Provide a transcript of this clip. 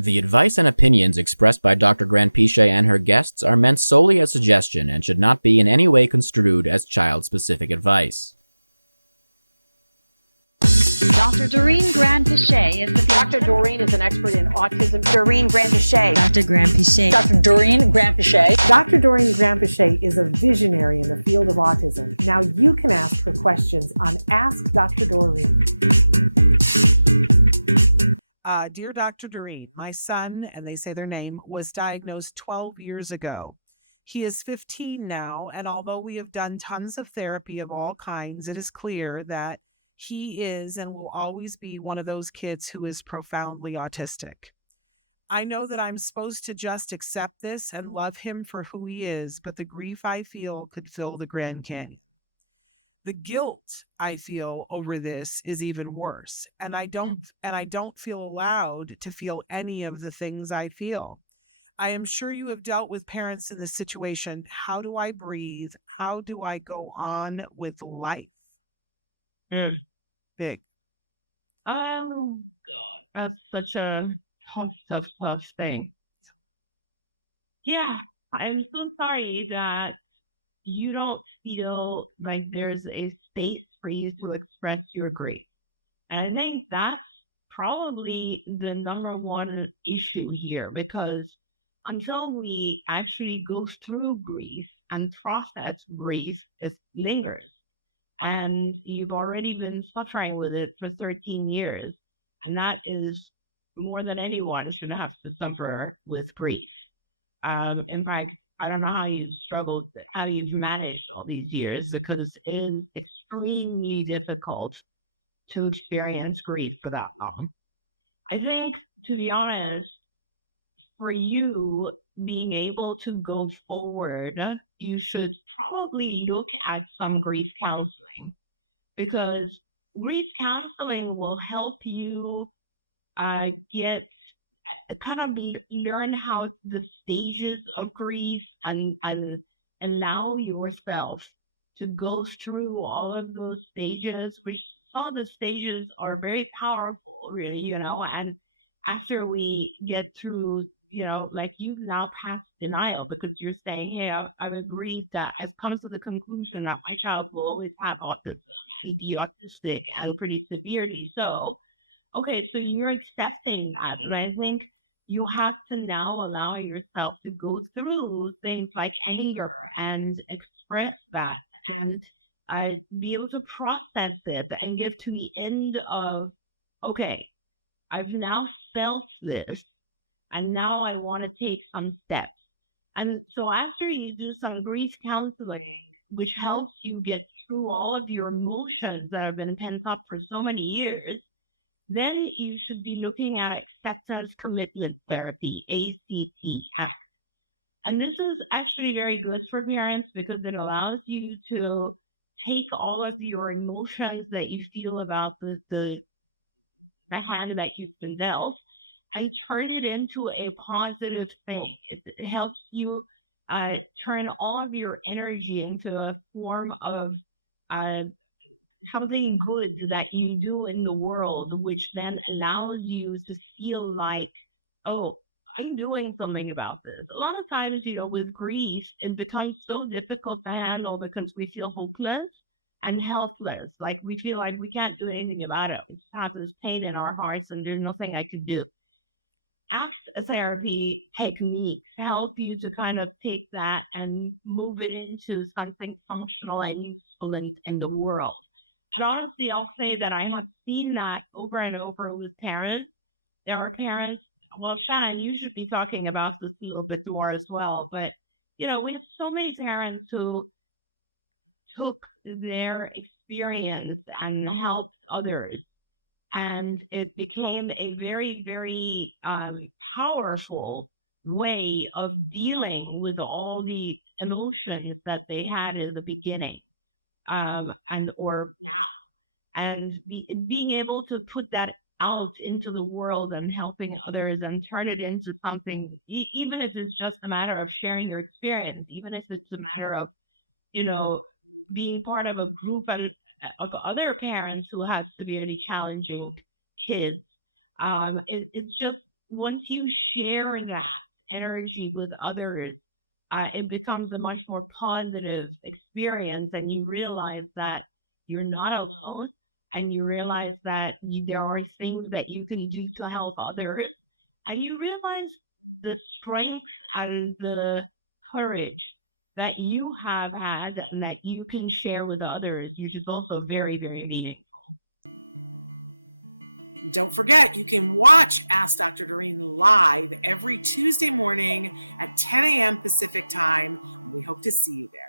The advice and opinions expressed by Dr. Grandpische and her guests are meant solely as suggestion and should not be in any way construed as child-specific advice. Dr. Doreen Grand-Pichet is Dr. Doreen is an expert in autism. Doreen Grand-Pichet. Dr. Grand-Pichet. Dr. Doreen Grand-Pichet. Dr. Doreen Grand-Pichet is a visionary in the field of autism. Now you can ask her questions on Ask Dr. Doreen. Dear Dr. Doreen, my son, and they say their name, was diagnosed 12 years ago. He is 15 now, and although we have done tons of therapy of all kinds, it is clear that he is and will always be one of those kids who is profoundly autistic. I know that I'm supposed to just accept this and love him for who he is, but the grief I feel could fill the Grand Canyon. The guilt I feel over this is even worse, and I don't feel allowed to feel any of the things I feel. I am sure you have dealt with parents in this situation. How do I breathe? How do I go on with life? Big. That's such a tough thing. Yeah, I'm so sorry that you don't feel like there's a space for you to express your grief. And I think that's probably the number one issue here, because until we actually go through grief and process grief, it lingers. And you've already been suffering with it for 13 years. And that is more than anyone should have to suffer with grief. In fact, I don't know how you've struggled, how you've managed all these years, because it is extremely difficult to experience grief for that long. I think, to be honest, for you being able to go forward, you should probably look at some grief counseling, because grief counseling will help you get kind of learn how the stages of grief and allow yourself to go through all of those stages, which all the stages are very powerful, really, and after we get through, like you've now passed denial, because you're saying, hey, I've agreed that I've come to the conclusion that my child will always have autism, be autistic, and pretty severely so. Okay, so you're accepting that. And I think you have to now allow yourself to go through things like anger and express that and be able to process it and get to the end of, okay, I've now felt this and now I want to take some steps. And so after you do some grief counseling, which helps you get through all of your emotions that have been pent up for so many years, then you should be looking at acceptance commitment therapy, ACT. And this is actually very good for parents because it allows you to take all of your emotions that you feel about the hand that you've been dealt and turn it into a positive thing. It helps you turn all of your energy into a form of something good that you do in the world, which then allows you to feel like, oh, I'm doing something about this. A lot of times, with grief, it becomes so difficult to handle because we feel hopeless and helpless. Like we feel like we can't do anything about it. We just have this pain in our hearts and there's nothing I can do. Ask therapy techniques help you to kind of take that and move it into something functional and useful in the world. But honestly, I'll say that I have seen that over and over with parents. There are parents, well, Shannon, you should be talking about this a little bit more as well. But, we have so many parents who took their experience and helped others. And it became a very, very powerful way of dealing with all the emotions that they had in the beginning. Being able to put that out into the world and helping others and turn it into something, even if it's just a matter of sharing your experience, even if it's a matter of, being part of a group of other parents who have severely challenging kids. It's just once you share that energy with others, it becomes a much more positive experience, and you realize that you're not alone, and you realize that there are things that you can do to help others, and you realize the strength and the courage that you have had and that you can share with others, which is also very, very meaningful. Don't forget, you can watch Ask Dr. Doreen live every Tuesday morning at 10 a.m. Pacific time. We hope to see you there.